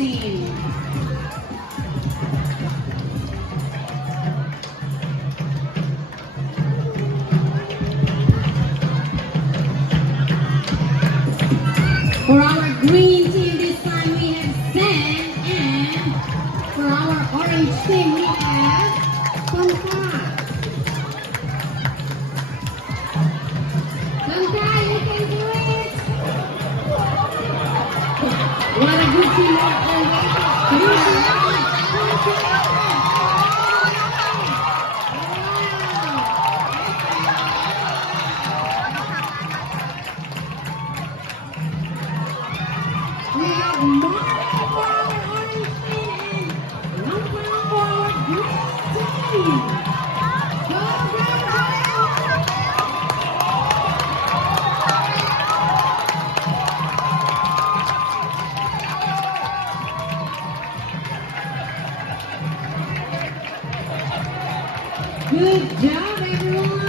team. For our green team this time we have Sam, and for our orange team we have Tonka. Tonka, you can do it! What a good teamwork We have one for our orange team and one for our green team. Go, go, go! Good job, everyone!